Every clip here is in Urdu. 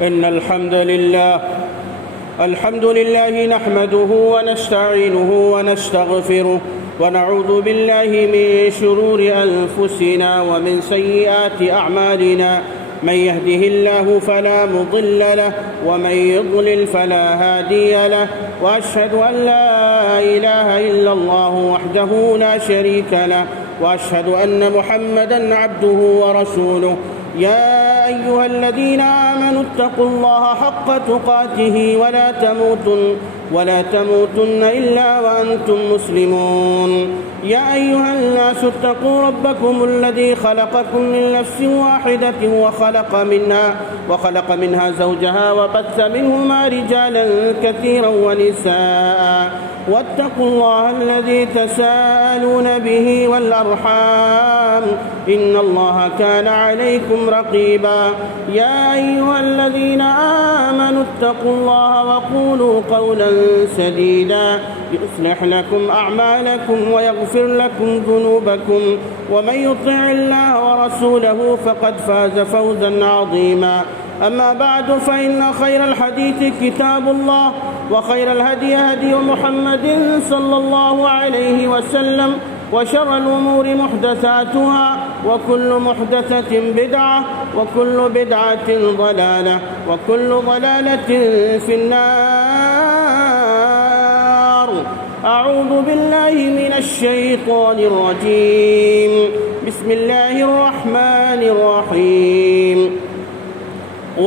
إن الحمد لله نحمده ونستعينه ونستغفره ونعوذ بالله من شرور أنفسنا ومن سيئات أعمالنا. من يهده الله فلا مضل له ومن يضلل فلا هادي له، وأشهد أن لا إله إلا الله وحده لا شريك له، وأشهد أن محمدًا عبده ورسوله. يا أيها الذين آمنوا اتقوا الله حق تقاته ولا تموتن إلا وأنتم مسلمون. يا أيها الناس اتقوا ربكم الذي خلقكم من نفس واحدة وخلق منها زوجها وبث منهما رجالا كثيرا ونساء، واتقوا الله الذي تساءلون به والأرحام إن الله كان عليكم رقيبا. يا أيها الذين آمنوا اتقوا الله وقولوا قولا سديدا يصلح لكم أعمالكم ويغفر لكم ذنوبكم، ومن يطع الله ورسوله فقد فاز فوزا عظيما. أما بعد، فإن خير الحديث كتاب الله، وخير الهدي هدي محمد صلى الله عليه وسلم، وشر الأمور محدثاتها، وكل محدثة بدعة، وكل بدعة ضلالة، وكل ضلالة في النار. أعوذ بالله من الشيطان الرجيم. بسم الله الرحمن الرحيم.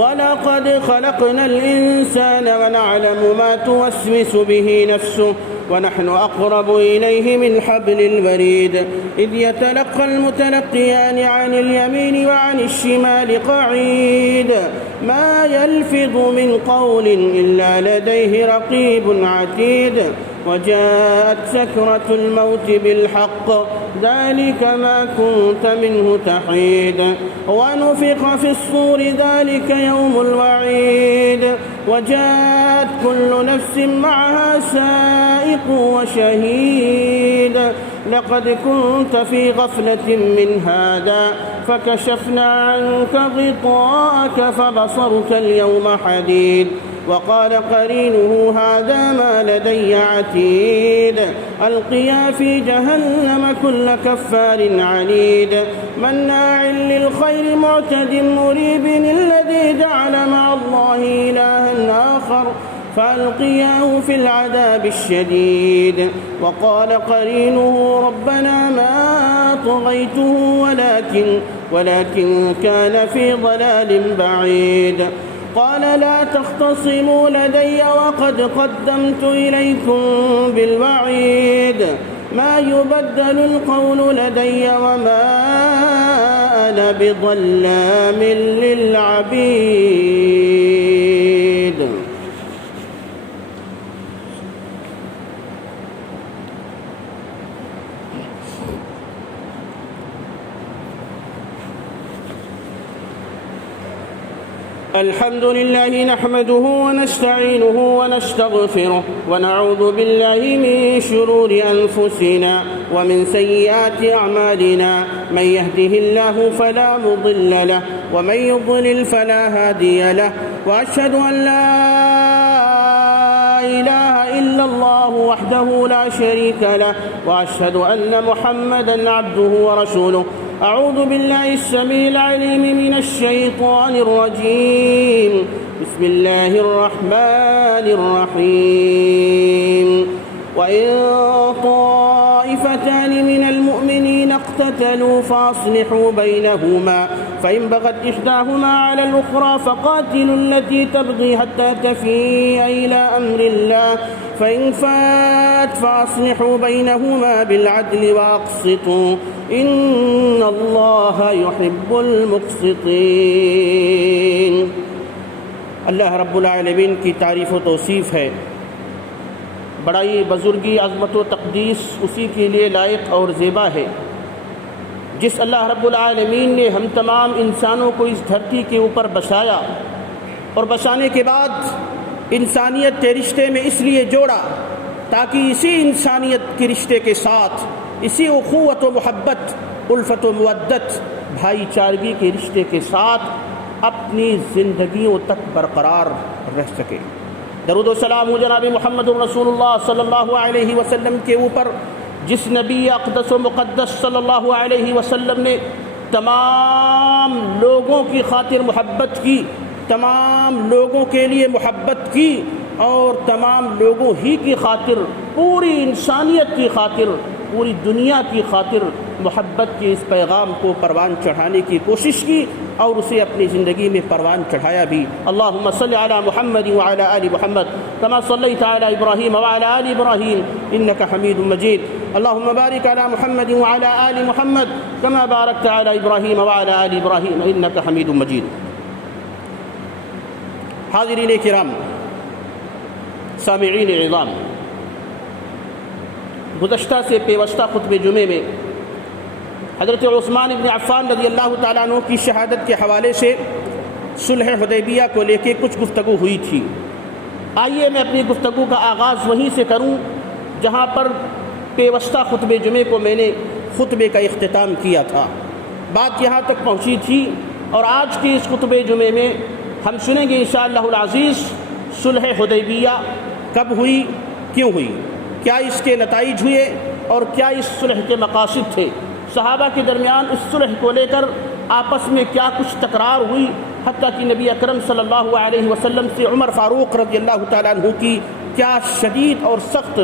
وَلَقَدْ خَلَقْنَا الْإِنسَانَ وَنَعْلَمُ مَا تُوَسْوِسُ بِهِ نَفْسُهُ وَنَحْنُ أَقْرَبُ إِلَيْهِ مِنْ حَبْلِ الْوَرِيدِ إِذْ يَتَلَقَّى الْمُتَلَقِّيَانِ عَنِ الْيَمِينِ وَعَنِ الشِّمَالِ قَعِيدٌ مَا يَلْفِظُ مِنْ قَوْلٍ إِلَّا لَدَيْهِ رَقِيبٌ عَتِيدٌ وَجَاءَتْ سَكْرَةُ الْمَوْتِ بِالْحَقِّ ذَلِكَ مَا كُنْتَ مِنْهُ تَحِيدُ وَنُفِخَ فِي الصُّورِ ذَلِكَ يَوْمُ الْوَعِيدِ وَجَاءَتْ كُلُّ نَفْسٍ مَعَهَا سَائِقٌ وَشَهِيدٌ لَقَدْ كُنْتَ فِي غَفْلَةٍ مِّنْ هَذَا فَكَشَفْنَا عَنْكَ غِطَاءَكَ فَبَصَرُكَ الْيَوْمَ حَدِيدٌ وقال قرينه هذا ما لدي عتيد ألقيا في جهنم كل كفار عنيد مناع للخير معتد مريب الذي جعل مع الله إلها آخر فألقياه في العذاب الشديد وقال قرينه ربنا ما طغيته ولكن كان في ضلال بعيد قال لا تختصموا لدي وقد قدمت إليكم بالوعيد ما يبدل القول لدي وما أنا بظلام للعبيد. الحمد لله نحمده ونستعينه ونستغفره ونعوذ بالله من شرور أنفسنا ومن سيئات أعمالنا. من يهده الله فلا مضل له ومن يضلل فلا هادي له، وأشهد أن لا إله إلا الله وحده لا شريك له، وأشهد أن محمدًا عبده ورسوله. أعوذ بالله السميع العليم من الشيطان الرجيم. بسم الله الرحمن الرحيم. وإن طائفتان من المؤمنين اقتتلوا فأصلحوا بينهما فإن بغت إحداهما على الأخرى فقاتلوا التي تبغي حتى تفيء إلى أمر الله فإن فات فأصلحوا بينهما بالعدل وأقسطوا إن الله يحب المقسطين. اللہ رب العالمین کی تعریف و توصیف ہے. بڑائی، بزرگی، عظمت و تقدیس اسی کے لیے لائق اور زیبا ہے جس اللہ رب العالمین نے ہم تمام انسانوں کو اس دھرتی کے اوپر بسایا اور بسانے کے بعد انسانیت کے رشتے میں اس لیے جوڑا تاکہ اسی انسانیت کے رشتے کے ساتھ اسی اخوت و محبت، الفت و مودت، بھائی چارگی کے رشتے کے ساتھ اپنی زندگیوں تک برقرار رہ سکے۔ درود و سلام ہو جناب محمد رسول اللہ صلی اللہ علیہ وسلم کے اوپر، جس نبی اقدس و مقدس صلی اللہ علیہ وسلم نے تمام لوگوں کی خاطر محبت کی، تمام لوگوں کے لیے محبت کی، اور تمام لوگوں ہی کی خاطر، پوری انسانیت کی خاطر، پوری دنیا کی خاطر محبت کے اس پیغام کو پروان چڑھانے کی کوشش کی، اور اسے اپنی زندگی میں پروان چڑھایا بھی۔ اللہم صلی علی محمد وعلی آل محمد کما صلیت علی ابراہیم وعلی آل ابراہیم انک حمید مجید۔ اللہم بارک علی محمد وعلی آل محمد کما بارکت علی ابراہیم وعلی آل ابراہیم انک حمید مجید۔ حاضرین کرام، سامعین عظام، گزشتہ سے پیوستہ خطبہ جمعے میں حضرت عثمان بن عفان رضی اللہ تعالیٰ عنہ کی شہادت کے حوالے سے صلح حدیبیہ کو لے کے کچھ گفتگو ہوئی تھی۔ آئیے میں اپنی گفتگو کا آغاز وہیں سے کروں جہاں پر پیوستہ خطبہ جمعے کو میں نے خطبے کا اختتام کیا تھا۔ بات یہاں تک پہنچی تھی، اور آج کی اس خطبہ جمعے میں ہم سنیں گے انشاءاللہ العزیز صلح حدیبیہ کب ہوئی، کیوں ہوئی، کیا اس کے نتائج ہوئے، اور کیا اس صلح کے مقاصد تھے، صحابہ کے درمیان اس صلح کو لے کر آپس میں کیا کچھ تکرار ہوئی، حتیٰ کہ نبی اکرم صلی اللہ علیہ وسلم سے عمر فاروق رضی اللہ تعالیٰ عنہ کی کیا شدید اور سخت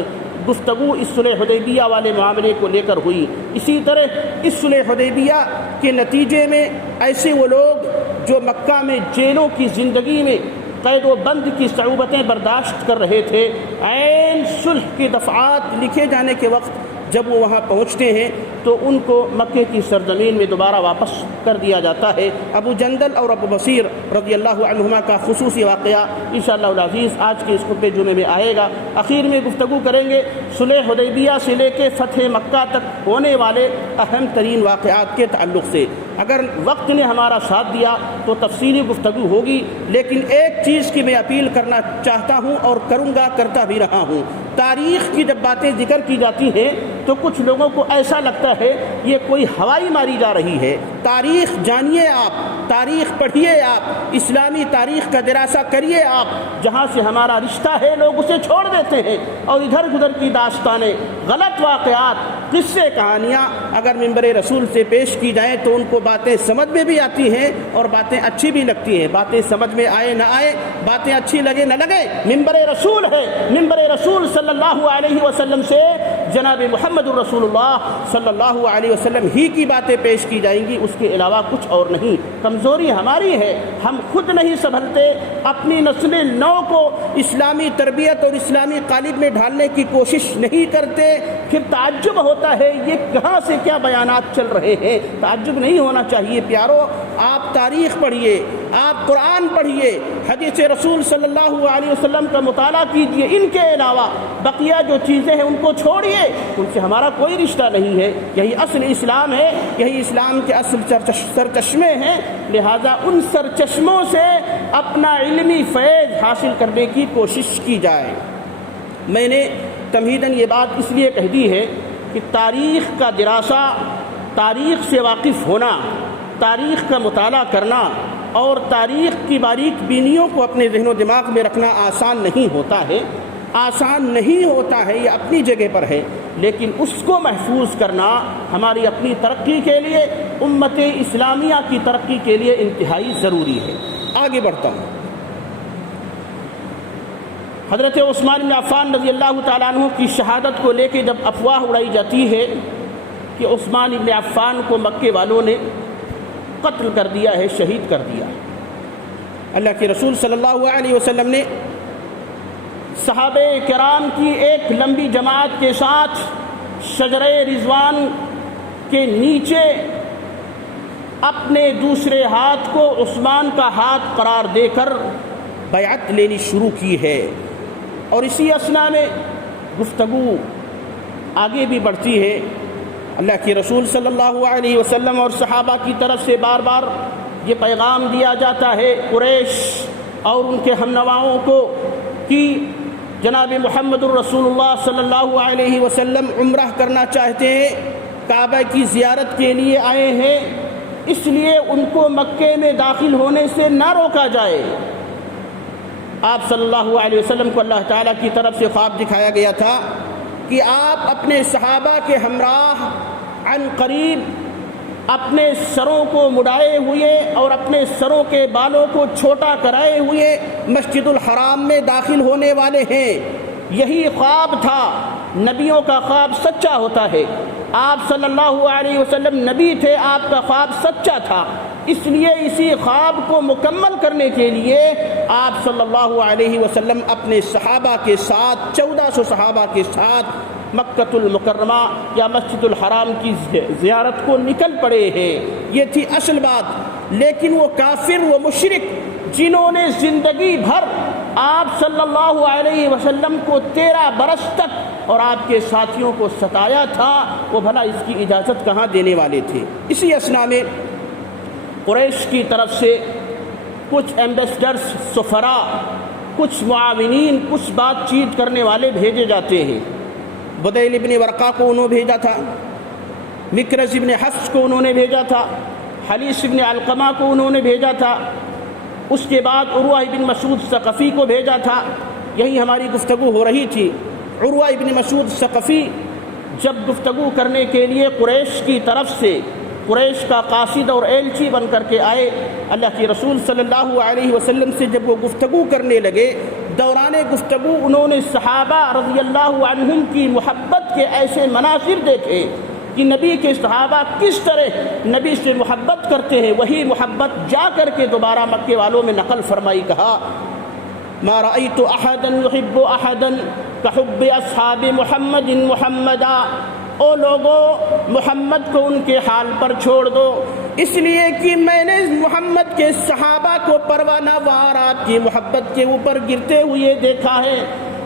گفتگو اس صلح حدیبیہ والے معاملے کو لے کر ہوئی۔ اسی طرح اس صلح حدیبیہ کے نتیجے میں ایسے وہ لوگ جو مکہ میں جیلوں کی زندگی میں قید و بند کی صعوبتیں برداشت کر رہے تھے، عین صلح کے دفعات لکھے جانے کے وقت جب وہ وہاں پہنچتے ہیں تو ان کو مکے کی سرزمین میں دوبارہ واپس کر دیا جاتا ہے۔ ابو جندل اور ابو بصیر رضی اللہ عنہما کا خصوصی واقعہ انشاءاللہ العزیز آج کے اس خطبہ جمعے میں آئے گا۔ اخیر میں گفتگو کریں گے صلح حدیبیہ سے لے کے فتح مکہ تک ہونے والے اہم ترین واقعات کے تعلق سے۔ اگر وقت نے ہمارا ساتھ دیا تو تفصیلی گفتگو ہوگی، لیکن ایک چیز کی میں اپیل کرنا چاہتا ہوں اور کروں گا، کرتا بھی رہا ہوں۔ تاریخ کی جب باتیں ذکر کی جاتی ہیں تو کچھ لوگوں کو ایسا لگتا ہے یہ کوئی ہوائی ماری جا رہی ہے۔ تاریخ جانیے آپ، تاریخ پڑھیے آپ، اسلامی تاریخ کا دراسہ کریے آپ۔ جہاں سے ہمارا رشتہ ہے لوگ اسے چھوڑ دیتے ہیں، اور ادھر ادھر کی داستانیں، غلط واقعات، قصے، کہانیاں اگر منبر رسول سے پیش کی جائیں تو ان کو باتیں سمجھ میں بھی آتی ہیں اور باتیں اچھی بھی لگتی ہیں۔ باتیں سمجھ میں آئے نہ آئے، باتیں اچھی لگے نہ لگے، منبر رسول ہے، منبر رسول صلی اللہ علیہ وسلم سے جناب محمد رسول اللہ صلی اللہ علیہ وسلم ہی کی باتیں پیش کی جائیں گی، اس کے علاوہ کچھ اور نہیں۔ کمزوری ہماری ہے، ہم خود نہیں سنبھلتے، اپنی نسل نو کو اسلامی تربیت اور اسلامی قالب میں ڈھالنے کی کوشش نہیں کرتے، پھر تعجب ہوتا ہے یہ کہاں سے کیا بیانات چل رہے ہیں۔ تعجب نہیں ہونا چاہیے پیارو، آپ تاریخ پڑھیے، آپ قرآن پڑھیے، حدیث رسول صلی اللہ علیہ وسلم کا مطالعہ کیجیے، ان کے علاوہ بقیہ جو چیزیں ہیں ان کو چھوڑیے، ان سے ہمارا کوئی رشتہ نہیں ہے۔ یہی اصل اسلام ہے، یہی اسلام کے اصل سرچشمے ہیں، لہذا ان سرچشموں سے اپنا علمی فیض حاصل کرنے کی کوشش کی جائے۔ میں نے تمہیداً یہ بات اس لیے کہہ دی ہے کہ تاریخ کا دراسہ، تاریخ سے واقف ہونا، تاریخ کا مطالعہ کرنا اور تاریخ کی باریک بینیوں کو اپنے ذہن و دماغ میں رکھنا آسان نہیں ہوتا ہے، آسان نہیں ہوتا ہے، یہ اپنی جگہ پر ہے، لیکن اس کو محفوظ کرنا ہماری اپنی ترقی کے لیے، امت اسلامیہ کی ترقی کے لیے انتہائی ضروری ہے۔ آگے بڑھتا ہوں۔ حضرت عثمان بن عفان رضی اللہ تعالیٰ عنہ کی شہادت کو لے کے جب افواہ اڑائی جاتی ہے کہ عثمان بن عفان کو مکے والوں نے قتل کر دیا ہے، شہید کر دیا ہے، اللہ کے رسول صلی اللہ علیہ وسلم نے صحابہ کرام کی ایک لمبی جماعت کے ساتھ شجرہ رضوان کے نیچے اپنے دوسرے ہاتھ کو عثمان کا ہاتھ قرار دے کر بیعت لینی شروع کی ہے، اور اسی اثنا میں گفتگو آگے بھی بڑھتی ہے۔ اللہ کے رسول صلی اللہ علیہ وسلم اور صحابہ کی طرف سے بار بار یہ پیغام دیا جاتا ہے قریش اور ان کے ہم نواؤں کو کہ جناب محمد الرسول اللہ صلی اللہ علیہ وسلم عمرہ کرنا چاہتے ہیں، کعبہ کی زیارت کے لیے آئے ہیں، اس لیے ان کو مکے میں داخل ہونے سے نہ روکا جائے۔ آپ صلی اللہ علیہ وسلم کو اللہ تعالیٰ کی طرف سے خواب دکھایا گیا تھا کہ آپ اپنے صحابہ کے ہمراہ عن قریب اپنے سروں کو مڑائے ہوئے اور اپنے سروں کے بالوں کو چھوٹا کرائے ہوئے مسجد الحرام میں داخل ہونے والے ہیں۔ یہی خواب تھا۔ نبیوں کا خواب سچا ہوتا ہے۔ آپ صلی اللہ علیہ وسلم نبی تھے، آپ کا خواب سچا تھا، اس لیے اسی خواب کو مکمل کرنے کے لیے آپ صلی اللہ علیہ وسلم اپنے صحابہ کے ساتھ 1400 صحابہ کے ساتھ مکۃ المکرمہ یا مسجد الحرام کی زیارت کو نکل پڑے ہیں۔ یہ تھی اصل بات۔ لیکن وہ کافر، وہ مشرک جنہوں نے زندگی بھر آپ صلی اللہ علیہ وسلم کو 13 برس تک اور آپ کے ساتھیوں کو ستایا تھا، وہ بھلا اس کی اجازت کہاں دینے والے تھے؟ اسی اثنا میں قریش کی طرف سے کچھ ایمبیسڈرز، سفراء، کچھ معاونین، کچھ بات چیت کرنے والے بھیجے جاتے ہیں۔ بدیل ابن ورقہ کو انہوں نے بھیجا تھا، مکرز ابن حفص کو انہوں نے بھیجا تھا، حلیس ابن علقمہ کو انہوں نے بھیجا تھا، اس کے بعد عروہ ابن مسعود ثقفی کو بھیجا تھا۔ یہی ہماری گفتگو ہو رہی تھی۔ عروہ ابن مسعود ثقفی جب گفتگو کرنے کے لیے قریش کی طرف سے، قریش کا قاصد اور ایلچی بن کر کے آئے، اللہ کے رسول صلی اللہ علیہ وسلم سے جب وہ گفتگو کرنے لگے، دوران گفتگو انہوں نے صحابہ رضی اللہ عنہم کی محبت کے ایسے مناظر دیکھے کہ نبی کے صحابہ کس طرح نبی سے محبت کرتے ہیں۔ وہی محبت جا کر کے دوبارہ مکے والوں میں نقل فرمائی، کہا ما رأيت أحدا يحب أحدا كحب أصحاب محمد محمدا۔ او لوگو، محمد کو ان کے حال پر چھوڑ دو، اس لیے کہ میں نے محمد کے صحابہ کو پروانہ وارات کی محبت کے اوپر گرتے ہوئے دیکھا ہے۔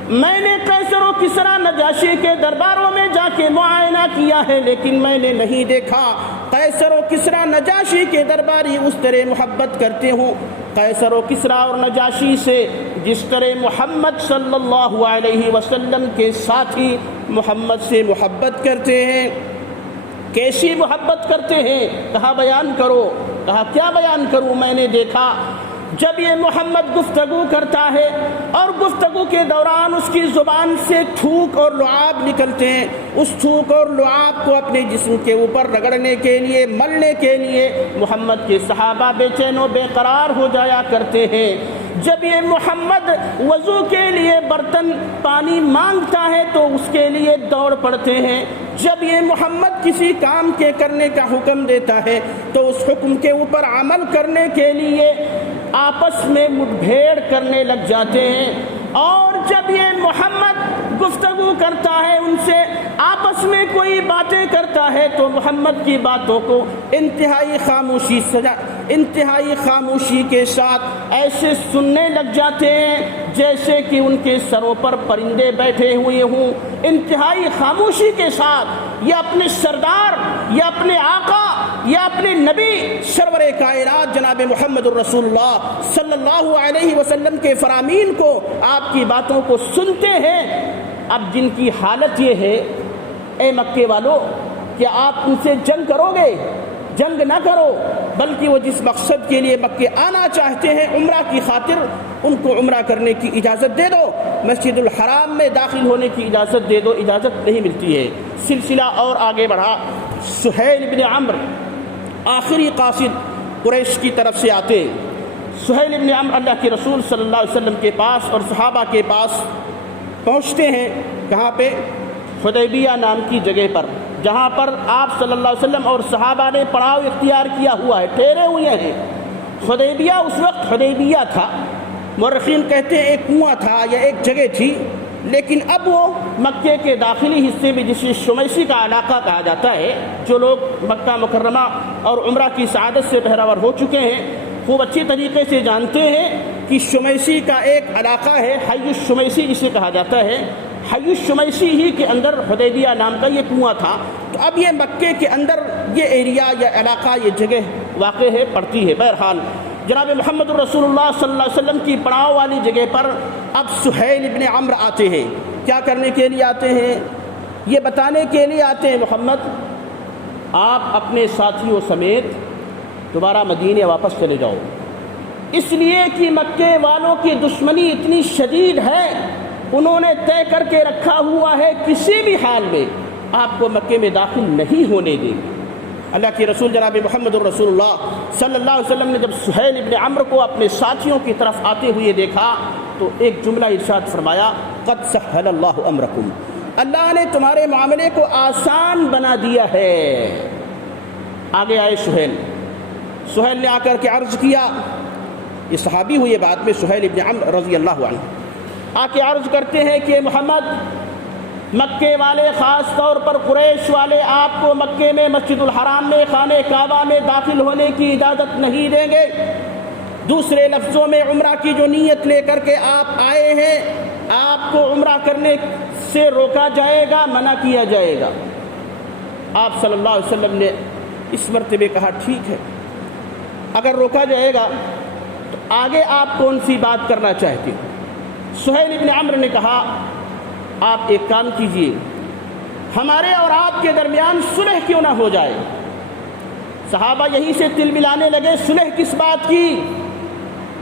میں نے قیصر و کسریٰ نجاشی کے درباروں میں جا کے معائنہ کیا ہے، لیکن میں نے نہیں دیکھا قیصر و کسریٰ نجاشی کے درباری اس طرح محبت کرتے ہوں قیصر و کسریٰ اور نجاشی سے جس طرح محمد صلی اللہ علیہ وسلم کے ساتھی محمد سے محبت کرتے ہیں۔ کیسی محبت کرتے ہیں؟ کہا بیان کرو۔ کہا کیا بیان کروں؟ میں نے دیکھا جب یہ محمد گفتگو کرتا ہے اور گفتگو کے دوران اس کی زبان سے تھوک اور لعاب نکلتے ہیں، اس تھوک اور لعاب کو اپنے جسم کے اوپر رگڑنے کے لیے، ملنے کے لیے محمد کے صحابہ بے چین و بے قرار ہو جایا کرتے ہیں۔ جب یہ محمد وضو کے لیے برتن پانی مانگتا ہے تو اس کے لیے دوڑ پڑتے ہیں۔ جب یہ محمد کسی کام کے کرنے کا حکم دیتا ہے تو اس حکم کے اوپر عمل کرنے کے لیے آپس میں مٹبھیڑ کرنے لگ جاتے ہیں۔ اور جب یہ محمد گفتگو کرتا ہے، ان سے آپس میں کوئی باتیں کرتا ہے تو محمد کی باتوں کو انتہائی خاموشی کے ساتھ ایسے سننے لگ جاتے ہیں جیسے کہ ان کے سروں پر پرندے بیٹھے ہوئے ہوں۔ انتہائی خاموشی کے ساتھ یہ اپنے سردار یا اپنے آقا یا اپنے نبی سرور کائنات جناب محمد الرسول اللہ صلی اللہ علیہ وسلم کے فرامین کو، آپ کی باتوں کو سنتے ہیں۔ اب جن کی حالت یہ ہے، اے مکے والو، کہ آپ ان سے جنگ کرو گے؟ جنگ نہ کرو، بلکہ وہ جس مقصد کے لیے مکے آنا چاہتے ہیں، عمرہ کی خاطر، ان کو عمرہ کرنے کی اجازت دے دو، مسجد الحرام میں داخل ہونے کی اجازت دے دو۔ اجازت نہیں ملتی ہے۔ سلسلہ اور آگے بڑھا۔ سہیل بن عمرو آخری قاصد قریش کی طرف سے آتے ہیں۔ سہیل بن عمرو اللہ کے رسول صلی اللہ علیہ وسلم کے پاس اور صحابہ کے پاس پہنچتے ہیں۔ کہاں پہ؟ حدیبیہ نام کی جگہ پر، جہاں پر آپ صلی اللہ علیہ وسلم اور صحابہ نے پڑاؤ اختیار کیا ہوا ہے، ٹھہرے ہوئے ہیں۔ حدیبیہ اس وقت حدیبیہ تھا، مورخین کہتے ہیں ایک کنواں تھا یا ایک جگہ تھی، لیکن اب وہ مکے کے داخلی حصے میں جسے شمیسی کا علاقہ کہا جاتا ہے۔ جو لوگ مکہ مکرمہ اور عمرہ کی سعادت سے بہرور ہو چکے ہیں خوب اچھی طریقے سے جانتے ہیں کہ شمیسی کا ایک علاقہ ہے، حی الشمیسی جسے کہا جاتا ہے۔ حی الشمیسی ہی کے اندر حدیبیہ نام کا یہ کنواں تھا۔ تو اب یہ مکے کے اندر یہ ایریا یا علاقہ، یہ جگہ واقع ہے، پڑتی ہے۔ بہرحال جناب محمد الرسول اللہ صلی اللہ علیہ وسلم کی پڑاؤ والی جگہ پر اب سہیل ابن عمرو آتے ہیں۔ کیا کرنے کے لیے آتے ہیں؟ یہ بتانے کے لیے آتے ہیں محمد، آپ اپنے ساتھیوں سمیت دوبارہ مدینے واپس چلے جاؤ، اس لیے کہ مکے والوں کی دشمنی اتنی شدید ہے، انہوں نے طے کر کے رکھا ہوا ہے کسی بھی حال میں آپ کو مکے میں داخل نہیں ہونے دیں گے۔ اللہ کے رسول جناب محمد الرسول اللہ صلی اللہ علیہ وسلم نے جب سہیل ابن عمرو کو اپنے ساتھیوں کی طرف آتے ہوئے دیکھا تو ایک جملہ ارشاد فرمایا، قد سہل اللہ امرکم، اللہ نے تمہارے معاملے کو آسان بنا دیا ہے۔ آگے آئے سہیل نے آ کر کے عرض کیا، یہ صحابی ہوئے بعد میں سہیل ابن عمرو رضی اللہ عنہ، آ کے عرض کرتے ہیں کہ محمد، مکے والے خاص طور پر قریش والے آپ کو مکے میں مسجد الحرام میں خانہ کعبہ میں داخل ہونے کی اجازت نہیں دیں گے۔ دوسرے لفظوں میں عمرہ کی جو نیت لے کر کے آپ آئے ہیں، آپ کو عمرہ کرنے سے روکا جائے گا، منع کیا جائے گا۔ آپ صلی اللہ علیہ وسلم نے اس مرتبہ کہا ٹھیک ہے، اگر روکا جائے گا تو آگے آپ کون سی بات کرنا چاہتے ہیں؟ سہیل ابن عمرو نے کہا، آپ ایک کام کیجئے، ہمارے اور آپ کے درمیان صلح کیوں نہ ہو جائے۔ صحابہ یہیں سے تل ملانے لگے، صلح کس بات کی؟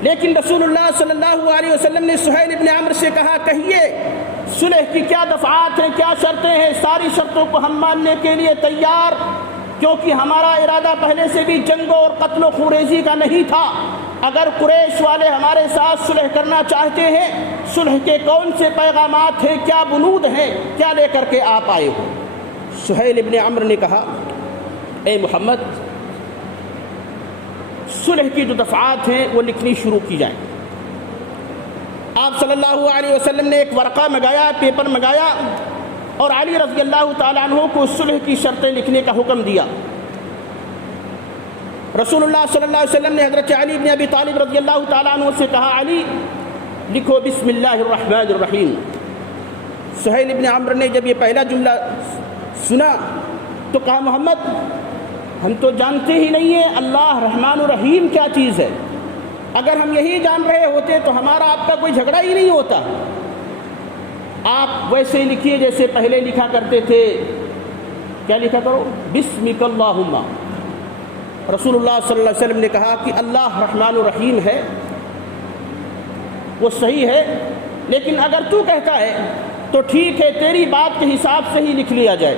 لیکن رسول اللہ صلی اللہ علیہ وسلم نے سہیل ابن عمرو سے کہا، کہیے صلح کی کیا دفعات ہیں، کیا شرطیں ہیں؟ ساری شرطوں کو ہم ماننے کے لیے تیار، کیونکہ ہمارا ارادہ پہلے سے بھی جنگ اور قتل و خونریزی کا نہیں تھا۔ اگر قریش والے ہمارے ساتھ صلح کرنا چاہتے ہیں، صلح کے کون سے پیغامات ہیں، کیا بنود ہیں، کیا لے کر کے آپ آئے ہو؟ سہیل ابن عمرو نے کہا، اے محمد، صلح کی جو دفعات ہیں وہ لکھنی شروع کی جائیں۔ آپ صلی اللہ علیہ وسلم نے ایک ورقہ منگایا، پیپر منگایا، اور علی رضی اللہ تعالیٰ عنہ کو صلح کی شرطیں لکھنے کا حکم دیا۔ رسول اللہ صلی اللہ علیہ وسلم نے حضرت علی بن ابی طالب رضی اللہ تعالیٰ عنہ سے کہا، علی لکھو بسم اللہ الرحمن الرحیم۔ سہیل ابن عمرو نے جب یہ پہلا جملہ سنا تو کہا، محمد ہم تو جانتے ہی نہیں ہیں اللہ رحمان الرحیم کیا چیز ہے، اگر ہم یہی جان رہے ہوتے تو ہمارا آپ کا کوئی جھگڑا ہی نہیں ہوتا۔ آپ ویسے ہی لکھیے جیسے پہلے لکھا کرتے تھے۔ کیا لکھا کرو؟ بسمک اللہم۔ رسول اللہ صلی اللہ علیہ وسلم نے کہا کہ اللہ رحمان الرحیم ہے، وہ صحیح ہے، لیکن اگر تو کہتا ہے تو ٹھیک ہے، تیری بات کے حساب سے ہی لکھ لیا جائے۔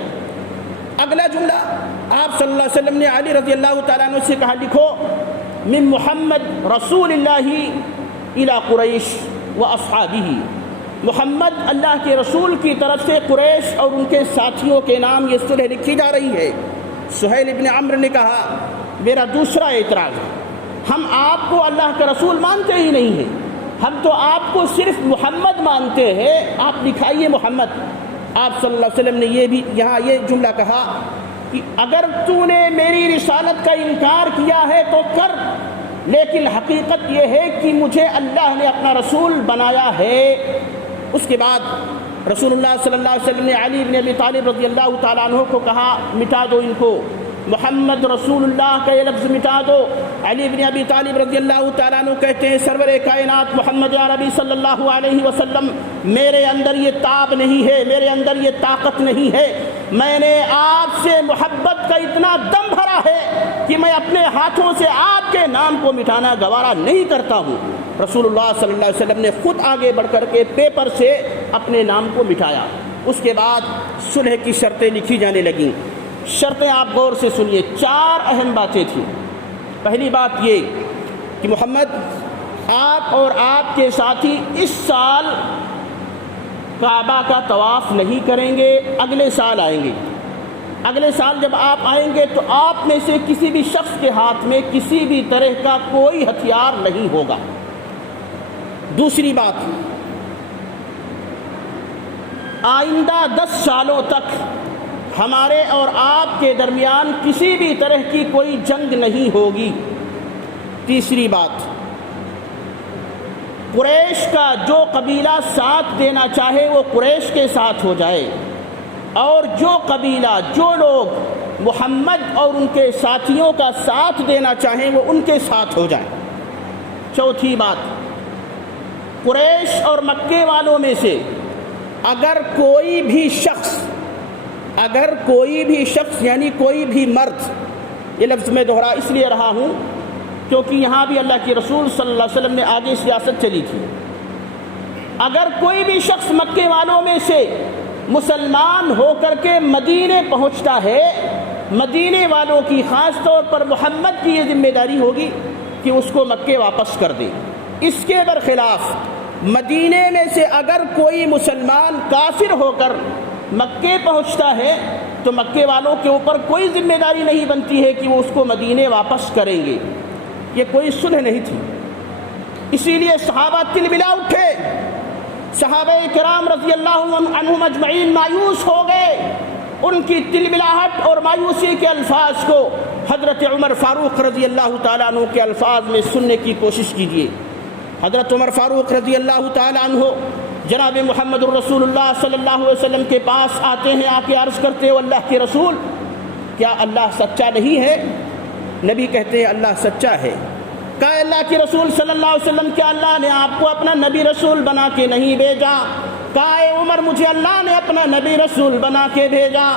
اگلا جملہ آپ صلی اللہ علیہ وسلم نے علی رضی اللہ تعالیٰ عنہ سے کہا، لکھو من محمد رسول اللہ الی قریش و اصحابہ۔ محمد اللہ کے رسول کی طرف سے قریش اور ان کے ساتھیوں کے نام یہ صلح لکھی جا رہی ہے۔ سہیل ابن عمرو نے کہا، میرا دوسرا اعتراض ہے، ہم آپ کو اللہ کا رسول مانتے ہی نہیں ہیں، ہم تو آپ کو صرف محمد مانتے ہیں، آپ لکھائیے محمد۔ آپ صلی اللہ علیہ وسلم نے یہ بھی یہاں یہ جملہ کہا کہ اگر تو نے میری رسالت کا انکار کیا ہے تو کر، لیکن حقیقت یہ ہے کہ مجھے اللہ نے اپنا رسول بنایا ہے۔ اس کے بعد رسول اللہ صلی اللہ علیہ وسلم نے علی بن ابی طالب رضی اللہ تعالیٰ عنہ کو کہا، مٹا دو ان کو، محمد رسول اللہ کا یہ لفظ مٹا دو۔ علی بن ابی طالب رضی اللہ تعالیٰ عنہ کہتے ہیں، سرور کائنات محمد عربی صلی اللہ علیہ وسلم، میرے اندر یہ تاب نہیں ہے، میرے اندر یہ طاقت نہیں ہے، میں نے آپ سے محبت کا اتنا دم بھرا ہے کہ میں اپنے ہاتھوں سے آپ کے نام کو مٹانا گوارا نہیں کرتا ہوں۔ رسول اللہ صلی اللہ علیہ وسلم نے خود آگے بڑھ کر کے پیپر سے اپنے نام کو مٹایا۔ اس کے بعد صلح کی شرطیں لکھی جانے لگیں۔ شرطیں آپ غور سے سنیے، 4 اہم باتیں تھیں۔ پہلی بات یہ کہ محمد، آپ اور آپ کے ساتھی اس سال کعبہ کا طواف نہیں کریں گے، اگلے سال آئیں گے۔ اگلے سال جب آپ آئیں گے تو آپ میں سے کسی بھی شخص کے ہاتھ میں کسی بھی طرح کا کوئی ہتھیار نہیں ہوگا۔ دوسری بات، آئندہ 10 سالوں تک ہمارے اور آپ کے درمیان کسی بھی طرح کی کوئی جنگ نہیں ہوگی۔ تیسری بات، قریش کا جو قبیلہ ساتھ دینا چاہے وہ قریش کے ساتھ ہو جائے، اور جو قبیلہ، جو لوگ محمد اور ان کے ساتھیوں کا ساتھ دینا چاہیں وہ ان کے ساتھ ہو جائیں۔ چوتھی بات، قریش اور مکے والوں میں سے اگر کوئی بھی شخص یعنی کوئی بھی مرد یہ لفظ میں دوہرا اس لیے رہا ہوں کیونکہ یہاں بھی اللہ کے رسول صلی اللہ علیہ وسلم نے آگے سیاست چلی تھی۔ اگر کوئی بھی شخص مکے والوں میں سے مسلمان ہو کر کے مدینے پہنچتا ہے، مدینے والوں کی خاص طور پر محمد کی یہ ذمہ داری ہوگی کہ اس کو مکے واپس کر دے۔ اس کے برخلاف مدینے میں سے اگر کوئی مسلمان کافر ہو کر مکے پہنچتا ہے تو مکے والوں کے اوپر کوئی ذمہ داری نہیں بنتی ہے کہ وہ اس کو مدینے واپس کریں گے۔ یہ کوئی صلح نہیں تھی، اسی لیے صحابہ تل ملا اٹھے، صحابہ کرام رضی اللہ عنہم اجمعین مایوس ہو گئے۔ ان کی تلملاہٹ اور مایوسی کے الفاظ کو حضرت عمر فاروق رضی اللہ تعالیٰ عنہ کے الفاظ میں سننے کی کوشش کیجیے۔ حضرت عمر فاروق رضی اللہ تعالیٰ عنہ جناب محمد الرسول اللہ صلی اللہ علیہ وسلم کے پاس آتے ہیں، آ کے عرض کرتے ہیں اللہ کے رسول کیا اللہ سچا نہیں ہے؟ نبی کہتے ہیں اللہ سچا ہے۔ کہا اللہ کے رسول صلی اللہ علیہ وسلم کیا اللہ نے آپ کو اپنا نبی رسول بنا کے نہیں بھیجا؟ کہا اے عمر مجھے اللہ نے اپنا نبی رسول بنا کے بھیجا۔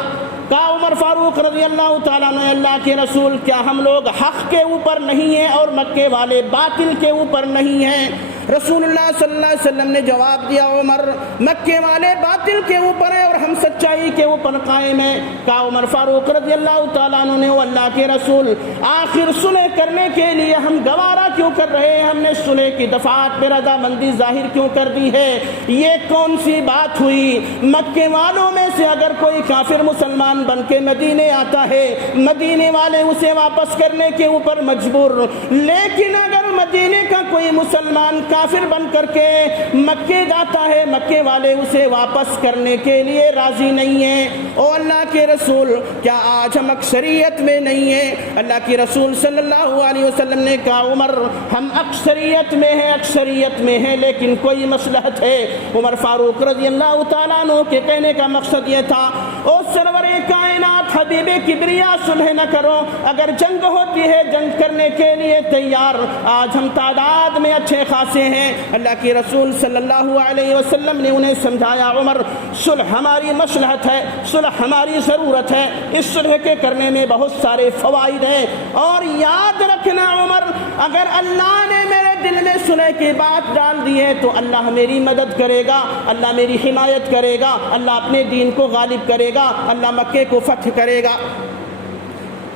کہا عمر فاروق رضی اللہ تعالیٰ نے اللہ کے رسول کیا ہم لوگ حق کے اوپر نہیں ہیں اور مکے والے باطل کے اوپر نہیں ہیں؟ رسول اللہ صلی اللہ علیہ وسلم نے جواب دیا عمر مکے والے باطل کے اوپر ہیں اور ہم سچائی کے اوپر قائم ہیں۔ کہا عمر فاروق رضی اللہ تعالیٰ عنہ نے اللہ کے رسول آخر صلح کرنے کے لیے ہم گوارا کیوں کر رہے ہیں؟ ہم نے صلح کی دفعات پہ رضامندی ظاہر کیوں کر دی ہے؟ یہ کون سی بات ہوئی؟ مکے والوں میں سے اگر کوئی کافر مسلمان بن کے مدینے آتا ہے مدینے والے اسے واپس کرنے کے اوپر مجبور، لیکن اگر مدینے کا کوئی مسلمان کافر بن کر کے مکے جاتا ہے مکے والے اسے واپس کرنے کے لیے راضی نہیں ہیں۔ او اللہ کے رسول کیا آج ہم اکثریت میں نہیں ہیں؟ اللہ کے رسول صلی اللہ علیہ وسلم نے کہا عمر ہم اکثریت میں ہیں لیکن کوئی مصلحت ہے۔ عمر فاروق رضی اللہ تعالیٰ عنہ کے کہنے کا مقصد یہ تھا او سرور کائنات حبیب کبریا صلح نہ کرو، اگر جنگ ہوتی ہے جنگ کرنے کے لیے تیار، آج ہم تعداد میں اچھے خاصے ہیں۔ اللہ کے رسول صلی اللہ علیہ وسلم نے انہیں سمجھایا عمر صلح ہماری مصلحت ہے، صلح ہماری ضرورت ہے، اس صلح کے کرنے میں بہت سارے فوائد ہیں، اور یاد رکھنا عمر اگر اللہ نے میرے دل میں صلح کی بات ڈال دی ہے تو اللہ میری مدد کرے گا، اللہ میری حمایت کرے گا، اللہ اپنے دین کو غالب کرے گا، اللہ مکے کو فتح کرے گا۔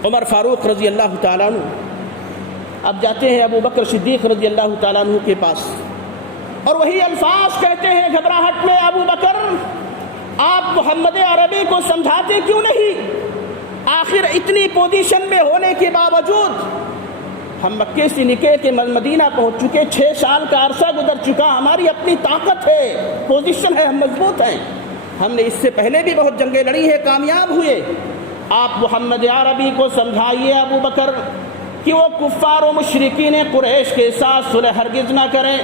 عمر فاروق رضی اللہ تعالیٰ عنہ اب جاتے ہیں ابو بکر صدیق رضی اللہ تعالیٰ عنہ کے پاس اور وہی الفاظ کہتے ہیں گھبراہٹ میں ابو بکر آپ محمد عربی کو سمجھاتے کیوں نہیں؟ آخر اتنی پوزیشن میں ہونے کے باوجود ہم مکے سے نکل کے مدینہ پہنچ چکے، 6 سال کا عرصہ گزر چکا، ہماری اپنی طاقت ہے، پوزیشن ہے، ہم مضبوط ہیں، ہم نے اس سے پہلے بھی بہت جنگیں لڑی ہیں، کامیاب ہوئے۔ آپ محمد عربی کو سمجھائیے ابو بکر کہ وہ کفار و مشرکین قریش کے ساتھ صلح ہرگز نہ کریں۔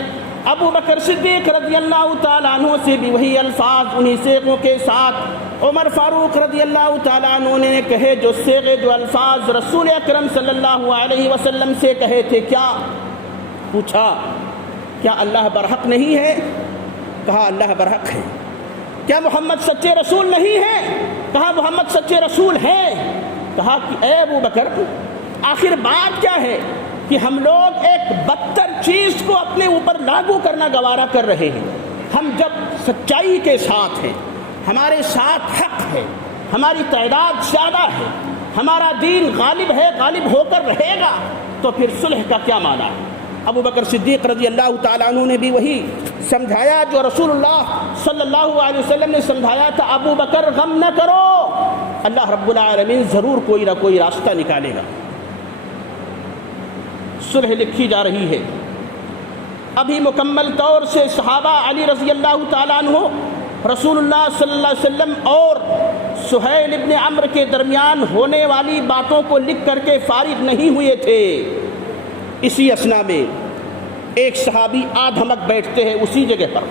ابو بکر صدیق رضی اللہ تعالیٰ عنہ سے بھی وہی الفاظ انہی صیغوں کے ساتھ عمر فاروق رضی اللہ تعالیٰ عنہ نے کہے، جو صیغے جو الفاظ رسول اکرم صلی اللہ علیہ وسلم سے کہے تھے۔ کیا پوچھا؟ کیا اللہ برحق نہیں ہے؟ کہا اللہ برحق ہے۔ کیا محمد سچے رسول نہیں ہے؟ کہا محمد سچے رسول ہیں۔ کہا کہ اے ابو بکر آخر بات کیا ہے کہ ہم لوگ ایک بدتر چیز کو اپنے اوپر لاگو کرنا گوارا کر رہے ہیں۔ ہم جب سچائی کے ساتھ ہیں، ہمارے ساتھ حق ہے، ہماری تعداد زیادہ ہے، ہمارا دین غالب ہے، غالب ہو کر رہے گا، تو پھر صلح کا کیا معنی ہے؟ ابو بکر صدیق رضی اللہ تعالیٰ عنہ نے بھی وہی سمجھایا جو رسول اللہ صلی اللہ علیہ وسلم نے سمجھایا تھا، ابو بکر غم نہ کرو، اللہ رب العالمین ضرور کوئی نہ کوئی راستہ نکالے گا۔ صلح لکھی جا رہی ہے، ابھی مکمل طور سے صحابہ علی رضی اللہ تعالیٰ عنہ رسول اللہ صلی اللہ علیہ وسلم اور سہیل ابن عمرو کے درمیان ہونے والی باتوں کو لکھ کر کے فارغ نہیں ہوئے تھے۔ اسی اثنا میں ایک صحابی آدھمک بیٹھتے ہیں اسی جگہ پر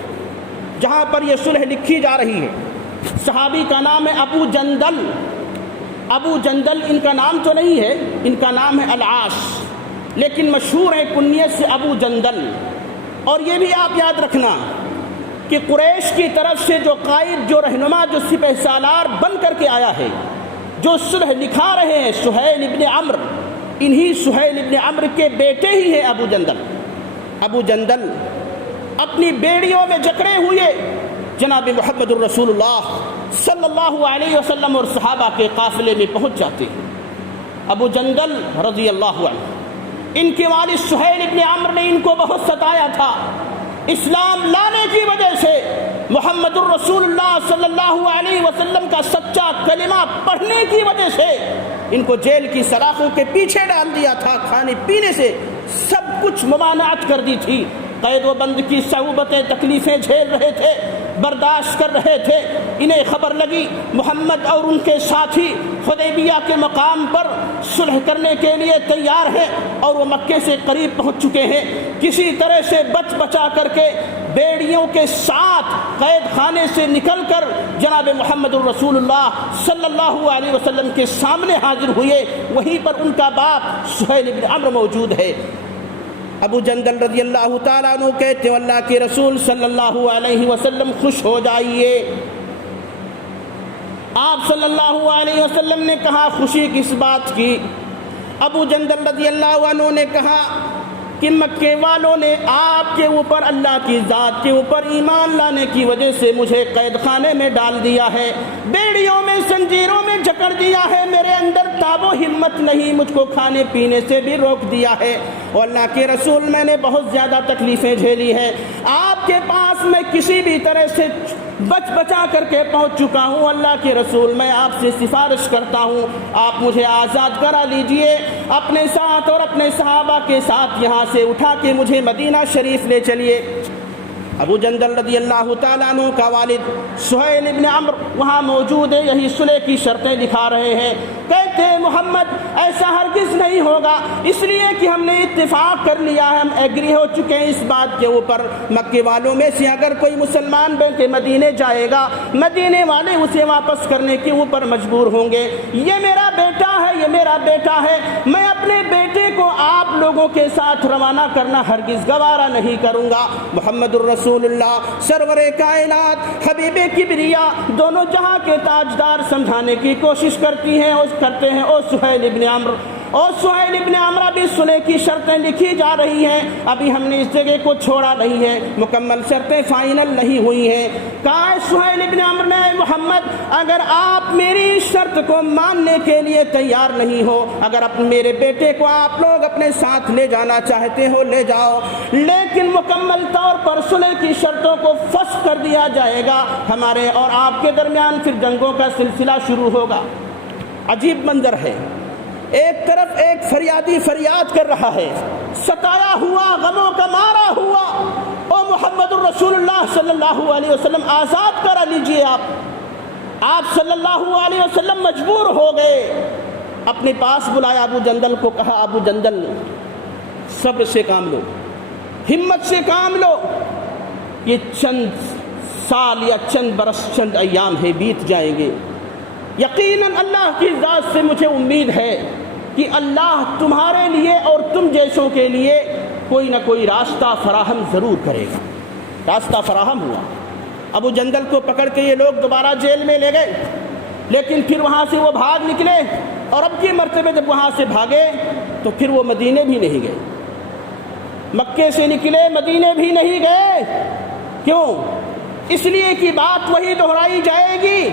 جہاں پر یہ صلح لکھی جا رہی ہے۔ صحابی کا نام ہے ابو جندل۔ ابو جندل ان کا نام تو نہیں ہے، ان کا نام ہے العاص، لیکن مشہور ہے کنیت سے ابو جندل۔ اور یہ بھی آپ یاد رکھنا کہ قریش کی طرف سے جو قائد، جو رہنما، جو سپہ سالار بن کر کے آیا ہے، جو صلح لکھا رہے ہیں سہیل ابن عمرو، انہی سہیل ابن عمرو کے بیٹے ہی ہیں ابو جندل۔ ابو جندل اپنی بیڑیوں میں جکڑے ہوئے جناب محمد الرسول اللہ صلی اللہ علیہ وسلم اور صحابہ کے قافلے میں پہنچ جاتے ہیں۔ ابو جندل رضی اللہ عنہ، ان کے والد سہیل ابن عمرو نے ان کو بہت ستایا تھا۔ اسلام لانے کی وجہ سے، محمد الرسول اللہ صلی اللہ علیہ وسلم کا سچا کلمہ پڑھنے کی وجہ سے ان کو جیل کی سلاخوں کے پیچھے ڈال دیا تھا، کھانے پینے سے سب کچھ ممانعت کر دی تھی، قید و بند کی صعوبتیں تکلیفیں جھیل رہے تھے، برداشت کر رہے تھے۔ انہیں خبر لگی محمد اور ان کے ساتھی حدیبیہ کے مقام پر صلح کرنے کے لیے تیار ہیں اور وہ مکے سے قریب پہنچ چکے ہیں۔ کسی طرح سے بچ بچا کر کے بیڑیوں کے ساتھ قید خانے سے نکل کر جناب محمد الرسول اللہ صلی اللہ علیہ وسلم کے سامنے حاضر ہوئے۔ وہیں پر ان کا باپ سہیل بن عمرو موجود ہے۔ ابو جندل رضی اللہ تعالیٰ عنہ کہتے ہیں اللہ کے رسول صلی اللہ علیہ وسلم خوش ہو جائیے۔ آپ صلی اللہ علیہ وسلم نے کہا خوشی کس بات کی؟ ابو جندل رضی اللہ عنہ نے کہا کہ مکے والوں نے آپ کے اوپر اللہ کی ذات کے اوپر ایمان لانے کی وجہ سے مجھے قید خانے میں ڈال دیا ہے، بیڑیوں میں زنجیروں میں جکڑ دیا ہے، میرے اندر تاب و ہمت نہیں، مجھ کو کھانے پینے سے بھی روک دیا ہے، اور اللہ کے رسول میں نے بہت زیادہ تکلیفیں جھیلی ہیں، آپ کے پاس میں کسی بھی طرح سے بچ بچا کر کے پہنچ چکا ہوں، اللہ کے رسول میں آپ سے سفارش کرتا ہوں آپ مجھے آزاد کرا لیجئے، اپنے ساتھ اور اپنے صحابہ کے ساتھ یہاں سے اٹھا کے مجھے مدینہ شریف لے چلیے۔ ابو جندل رضی اللہ تعالیٰ عنہ کا والد سہیل ابن عمرو وہاں موجود ہے، یہی صلح کی شرطیں دکھا رہے ہیں، کہتے ہیں محمد ایسا ہرگز نہیں ہوگا، اس لیے کہ ہم نے اتفاق کر لیا ہے، ہم ایگری ہو چکے ہیں اس بات کے اوپر، مکے والوں میں سے اگر کوئی مسلمان بن کے مدینے جائے گا مدینے والے اسے واپس کرنے کے اوپر مجبور ہوں گے، یہ میرا بیٹا ہے، یہ میرا بیٹا ہے، میں اپنے بیٹے کو آپ لوگوں کے ساتھ روانہ کرنا ہرگز گوارا نہیں کروں گا۔ محمد الرسول اللہ سرور کائنات حبیب کبریا دونوں جہاں کے تاجدار سمجھانے کی کوشش کرتے ہیں او سہیل ابن عمرو، اور سہیل ابن عمرو بھی صلح کی شرطیں لکھی جا رہی ہیں، ابھی ہم نے اس جگہ کو چھوڑا نہیں ہے، مکمل شرطیں فائنل نہیں ہوئی ہیں۔ کہا سہیل ابن عمرو نے محمد اگر آپ میری اس شرط کو ماننے کے لیے تیار نہیں ہو، اگر میرے بیٹے کو آپ لوگ اپنے ساتھ لے جانا چاہتے ہو لے جاؤ، لیکن مکمل طور پر صلح کی شرطوں کو فسخ کر دیا جائے گا، ہمارے اور آپ کے درمیان پھر جنگوں کا سلسلہ شروع ہوگا۔ عجیب منظر ہے، ایک طرف ایک فریادی فریاد کر رہا ہے، ستایا ہوا غموں کا مارا ہوا، او محمد الرسول اللہ صلی اللہ علیہ وسلم آزاد کرا لیجئے، آپ صلی اللہ علیہ وسلم مجبور ہو گئے، اپنے پاس بلایا ابو جندل کو، کہا ابو جندل صبر سے کام لو، ہمت سے کام لو، یہ چند سال یا چند برس چند ایام ہے بیت جائیں گے، یقیناً اللہ کی ذات سے مجھے امید ہے کہ اللہ تمہارے لیے اور تم جیسوں کے لیے کوئی نہ کوئی راستہ فراہم ضرور کرے گا۔ راستہ فراہم ہوا، ابو جندل کو پکڑ کے یہ لوگ دوبارہ جیل میں لے گئے، لیکن پھر وہاں سے وہ بھاگ نکلے، اور اب کی مرتبہ جب وہاں سے بھاگے تو پھر وہ مدینے بھی نہیں گئے، مکے سے نکلے مدینے بھی نہیں گئے، کیوں؟ اس لیے کہ بات وہی دہرائی جائے گی،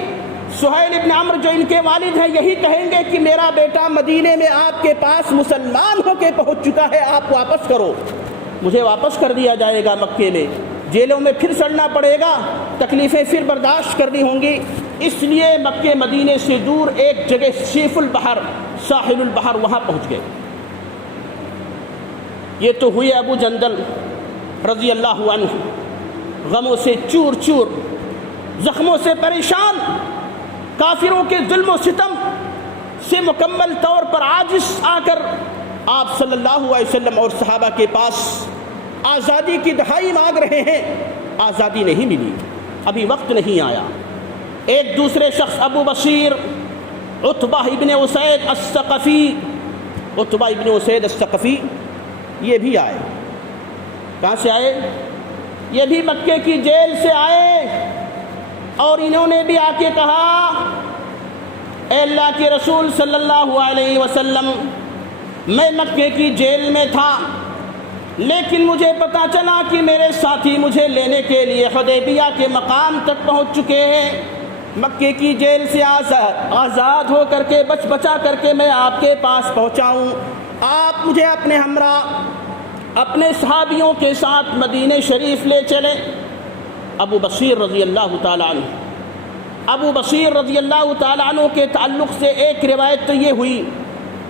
سہیل ابن عمرو جو ان کے والد ہیں یہی کہیں گے کہ میرا بیٹا مدینے میں آپ کے پاس مسلمان ہو کے پہنچ چکا ہے، آپ واپس کرو، مجھے واپس کر دیا جائے گا مکے میں، جیلوں میں پھر سڑنا پڑے گا، تکلیفیں پھر برداشت کرنی ہوں گی، اس لیے مکے مدینے سے دور ایک جگہ شیف البحر ساحل البحر وہاں پہنچ گئے۔ یہ تو ہوئے ابو جندل رضی اللہ عنہ غموں سے چور چور، زخموں سے پریشان، کافروں کے ظلم و ستم سے مکمل طور پر عاجز آ کر آپ صلی اللہ علیہ وسلم اور صحابہ کے پاس آزادی کی دہائی مانگ رہے ہیں، آزادی نہیں ملی، ابھی وقت نہیں آیا۔ ایک دوسرے شخص ابو بصیر عتبہ ابن اسید الثقفی، عتبہ ابن اسید الثقفی یہ بھی آئے، کہاں سے آئے؟ یہ بھی مکے کی جیل سے آئے، اور انہوں نے بھی آ کے کہا اے اللہ کے رسول صلی اللہ علیہ وسلم، میں مکے کی جیل میں تھا، لیکن مجھے پتا چلا کہ میرے ساتھی مجھے لینے کے لیے حدیبیہ کے مقام تک پہنچ چکے ہیں۔ مکے کی جیل سے آزاد ہو کر کے بچا کر کے میں آپ کے پاس پہنچا ہوں۔ آپ مجھے اپنے ہمراہ اپنے صحابیوں کے ساتھ مدینہ شریف لے چلے۔ ابو بصیر رضی اللہ تعالیٰ عنہ، ابو بصیر رضی اللہ تعالیٰ عنہ کے تعلق سے ایک روایت تو یہ ہوئی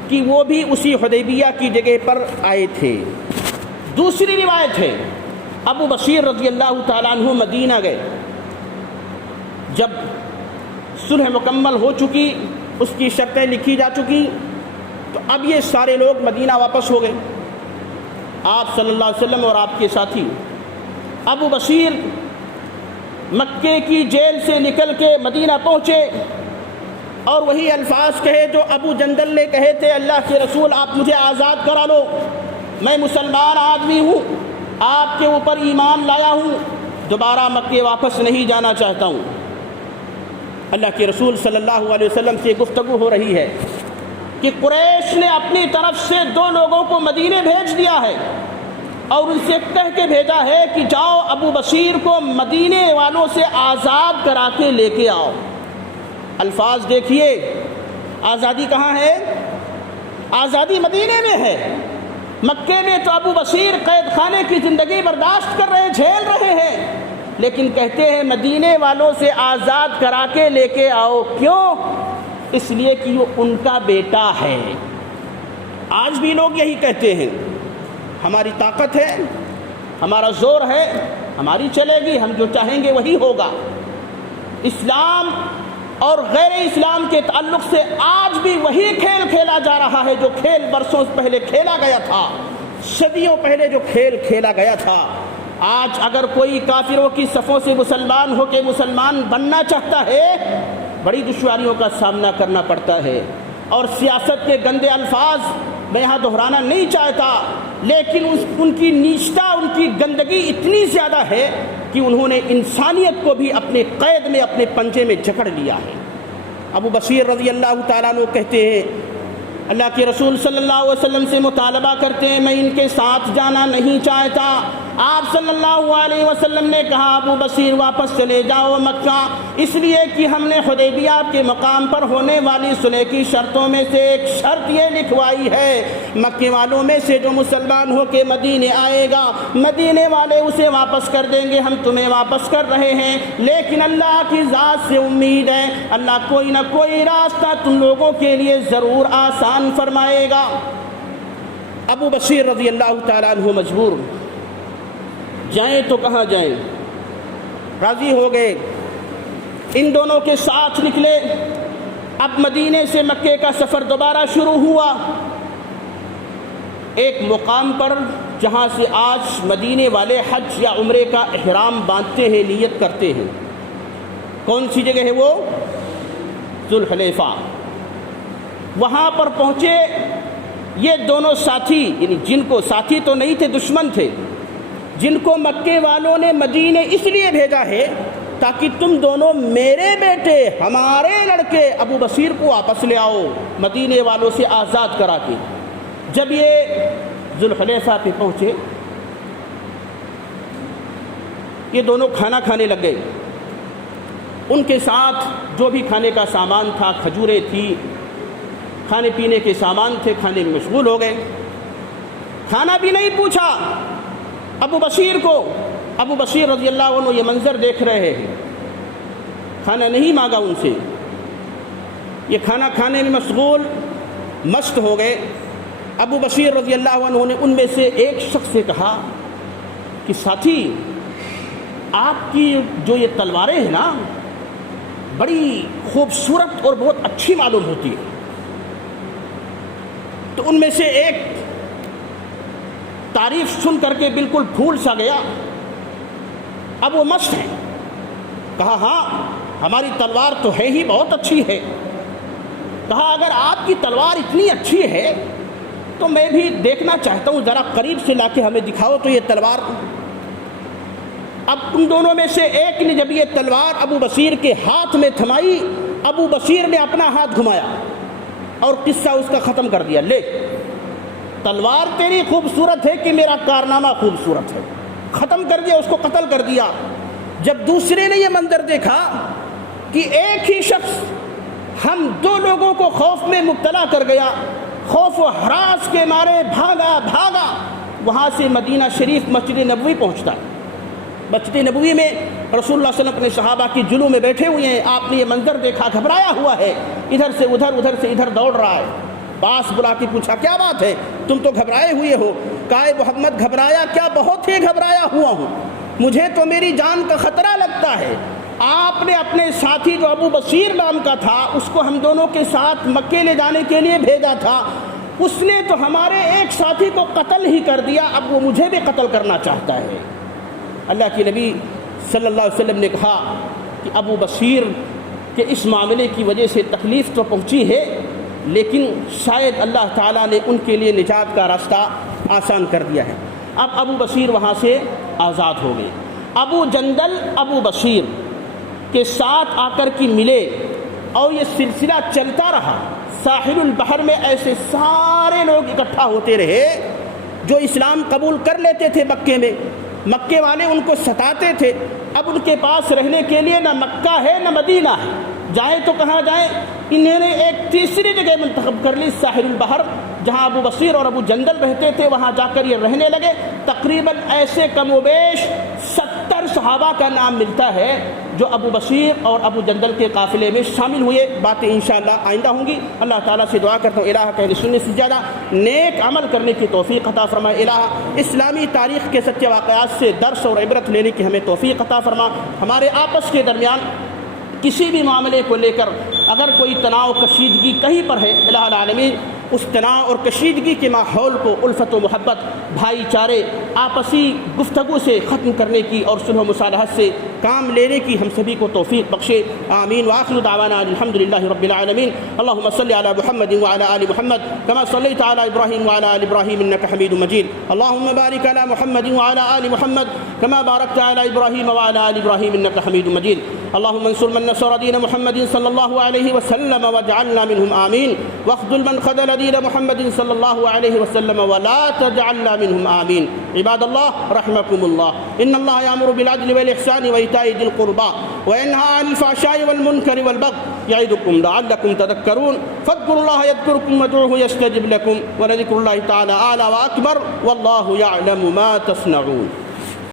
کہ وہ بھی اسی حدیبیہ کی جگہ پر آئے تھے۔ دوسری روایت ہے ابو بصیر رضی اللہ تعالیٰ عنہ مدینہ گئے، جب صلح مکمل ہو چکی، اس کی شرطیں لکھی جا چکی، تو اب یہ سارے لوگ مدینہ واپس ہو گئے۔ آپ صلی اللہ علیہ وسلم اور آپ کے ساتھی ابو بصیر مکے کی جیل سے نکل کے مدینہ پہنچے اور وہی الفاظ کہے جو ابو جندل نے کہے تھے، اللہ کے رسول آپ مجھے آزاد کرا لو، میں مسلمان آدمی ہوں، آپ کے اوپر ایمان لایا ہوں، دوبارہ مکے واپس نہیں جانا چاہتا ہوں۔ اللہ کے رسول صلی اللہ علیہ وسلم سے گفتگو ہو رہی ہے کہ قریش نے اپنی طرف سے 2 لوگوں کو مدینے بھیج دیا ہے اور ان سے کہہ کے بھیجا ہے کہ جاؤ ابو بصیر کو مدینے والوں سے آزاد کرا کے لے کے آؤ۔ الفاظ دیکھیے، آزادی کہاں ہے؟ آزادی مدینے میں ہے۔ مکے میں تو ابو بصیر قید خانے کی زندگی برداشت کر رہے، جھیل رہے ہیں، لیکن کہتے ہیں مدینے والوں سے آزاد کرا کے لے کے آؤ۔ کیوں؟ اس لیے کہ وہ ان کا بیٹا ہے۔ آج بھی لوگ یہی کہتے ہیں، ہماری طاقت ہے، ہمارا زور ہے، ہماری چلے گی، ہم جو چاہیں گے وہی ہوگا۔ اسلام اور غیر اسلام کے تعلق سے آج بھی وہی کھیل کھیلا جا رہا ہے جو کھیل برسوں پہلے کھیلا گیا تھا، صدیوں پہلے جو کھیل کھیلا گیا تھا۔ آج اگر کوئی کافروں کی صفوں سے مسلمان ہو کے مسلمان بننا چاہتا ہے، بڑی دشواریوں کا سامنا کرنا پڑتا ہے، اور سیاست کے گندے الفاظ میں یہاں دہرانا نہیں چاہتا، لیکن ان کی نیچتا، ان کی گندگی اتنی زیادہ ہے کہ انہوں نے انسانیت کو بھی اپنے قید میں، اپنے پنجے میں جکڑ لیا ہے۔ ابو بصیر رضی اللہ تعالیٰ عنہ کہتے ہیں، اللہ کے رسول صلی اللہ علیہ وسلم سے مطالبہ کرتے ہیں، میں ان کے ساتھ جانا نہیں چاہتا۔ آپ صلی اللہ علیہ وسلم نے کہا، ابو بصیر واپس چلے جاؤ مکہ، اس لیے کہ ہم نے حدیبیہ کے مقام پر ہونے والی صلح کی شرطوں میں سے ایک شرط یہ لکھوائی ہے، مکے والوں میں سے جو مسلمان ہو کے مدینے آئے گا، مدینے والے اسے واپس کر دیں گے، ہم تمہیں واپس کر رہے ہیں، لیکن اللہ کی ذات سے امید ہے، اللہ کوئی نہ کوئی راستہ تم لوگوں کے لیے ضرور آسان فرمائے گا۔ ابو بصیر رضی اللہ تعالیٰ عنہ مجبور، جائیں تو کہاں جائیں، راضی ہو گئے، ان دونوں کے ساتھ نکلے۔ اب مدینے سے مکے کا سفر دوبارہ شروع ہوا، ایک مقام پر جہاں سے آج مدینے والے حج یا عمرے کا احرام باندھتے ہیں، نیت کرتے ہیں۔ کون سی جگہ ہے وہ؟ ذوالحلیفہ۔ وہاں پر پہنچے یہ دونوں ساتھی، یعنی جن کو ساتھی تو نہیں تھے، دشمن تھے، جن کو مکے والوں نے مدینے اس لیے بھیجا ہے تاکہ تم دونوں میرے بیٹے، ہمارے لڑکے ابو بصیر کو واپس لے آؤ مدینے والوں سے آزاد کرا کے۔ جب یہ ذوالحلیفہ پہ پہنچے، یہ دونوں کھانا کھانے لگ گئے، ان کے ساتھ جو بھی کھانے کا سامان تھا، کھجوریں تھی، کھانے پینے کے سامان تھے، کھانے میں مشغول ہو گئے۔ کھانا بھی نہیں پوچھا ابو بصیر کو۔ ابو بصیر رضی اللہ عنہ یہ منظر دیکھ رہے ہیں، کھانا نہیں مانگا ان سے، یہ کھانا کھانے میں مشغول، مست ہو گئے۔ ابو بصیر رضی اللہ عنہ نے ان میں سے ایک شخص سے کہا کہ ساتھی، آپ کی جو یہ تلواریں ہیں نا، بڑی خوبصورت اور بہت اچھی معلوم ہوتی ہے۔ تو ان میں سے ایک تعریف سن کر کے بالکل پھول سا گیا، اب وہ مست ہیں، کہا ہاں ہماری تلوار تو ہے ہی بہت اچھی ہے۔ کہا اگر آپ کی تلوار اتنی اچھی ہے تو میں بھی دیکھنا چاہتا ہوں، ذرا قریب سے لا کے ہمیں دکھاؤ تو یہ تلوار۔ اب ان دونوں میں سے ایک نے جب یہ تلوار ابو بصیر کے ہاتھ میں تھمائی ابو بصیر نے اپنا ہاتھ گھمایا اور قصہ اس کا ختم کر دیا، لے تلوار تیری خوبصورت ہے کہ میرا کارنامہ خوبصورت ہے، ختم کر دیا، اس کو قتل کر دیا۔ جب دوسرے نے یہ منظر دیکھا کہ ایک ہی شخص ہم دو لوگوں کو خوف میں مبتلا کر گیا، خوف و ہراس کے مارے بھاگا وہاں سے مدینہ شریف مسجد نبوی پہنچتا ہے۔ مسجد نبوی میں رسول اللہ صلی اللہ علیہ وسلم اپنے صحابہ کی جلوہ میں بیٹھے ہوئے ہیں، آپ نے یہ منظر دیکھا، گھبرایا ہوا ہے، ادھر سے ادھر دوڑ رہا ہے۔ پاس بلا کے پوچھا کیا بات ہے، تم تو گھبرائے ہوئے ہو؟ کہا محمد گھبرایا کیا، بہت ہی گھبرایا ہوا ہوں، مجھے تو میری جان کا خطرہ لگتا ہے۔ آپ نے اپنے ساتھی جو ابو بصیر نام کا تھا اس کو ہم دونوں کے ساتھ مکے لے جانے کے لیے بھیجا تھا، اس نے تو ہمارے ایک ساتھی کو قتل ہی کر دیا، اب وہ مجھے بھی قتل کرنا چاہتا ہے۔ اللہ کے نبی صلی اللہ علیہ وسلم نے کہا کہ ابو بصیر کے اس معاملے کی وجہ سے تکلیف تو پہنچی ہے، لیکن شاید اللہ تعالیٰ نے ان کے لیے نجات کا راستہ آسان کر دیا ہے۔ اب ابو بصیر وہاں سے آزاد ہو گئے۔ ابو جندل ابو بصیر کے ساتھ آ کر کے ملے اور یہ سلسلہ چلتا رہا۔ ساحل البحر میں ایسے سارے لوگ اکٹھا ہوتے رہے جو اسلام قبول کر لیتے تھے مکے میں، مکے والے ان کو ستاتے تھے۔ اب ان کے پاس رہنے کے لیے نہ مکہ ہے نہ مدینہ ہے، جائیں تو کہاں جائیں؟ انہوں نے ایک تیسری جگہ منتخب کر لی، ساحل البحر، جہاں ابو بصیر اور ابو جندل رہتے تھے، وہاں جا کر یہ رہنے لگے۔ تقریباً ایسے کم و بیش 70 صحابہ کا نام ملتا ہے جو ابو بصیر اور ابو جندل کے قافلے میں شامل ہوئے۔ باتیں انشاءاللہ آئندہ ہوں گی۔ اللہ تعالیٰ سے دعا کرتا ہوں الہ کہ اہل سنت سے زیادہ نیک عمل کرنے کی توفیق عطا فرمائے۔ الہ اسلامی تاریخ کے سچے واقعات سے درس اور عبرت لینے کی ہمیں توفیق عطا فرما۔ ہمارے آپس کے درمیان کسی بھی معاملے کو لے کر اگر کوئی تناؤ کشیدگی کہیں پر ہے، الہ العالمین اس تناؤ اور کشیدگی کے ماحول کو الفت و محبت، بھائی چارے، آپسی گفتگو سے ختم کرنے کی اور صلح و مصالحت سے کام لینے کی ہم سبھی کو توفیق بخشے، آمین۔ وآخر دعوانا الحمدللہ رب العالمین۔ اللہم صلی علی محمد وعلی آل محمد کما صلیت علی ابراہیم وعلی آل ابراہیم انک حمید مجید۔ اللہم بارک علی محمد وعلی آل محمد کما بارکت علی ابراہیم وعلی آل ابراہیم انک حمید مجید۔ اللہم انصر من نصر دین محمد صلی اللہ علیہ وسلم واجعلنا منہم آمین، واخذل من خذل دین محمد صلی اللہ علیہ وسلم ولا تجعلنا منہم آمین۔ عباد اللہ رحمکم اللہ، ان اللہ یامر بالعدل والاحسان وایتاء ذی القربى وینہی عن الفحشاء والمنکر والبغی یعظکم لعلکم تذکرون، فاذکروا اللہ یذکرکم وادعوہ یستجب لکم ولذکر اللہ تعالی اعلی واکبر واللہ یعلم ما تصنعون۔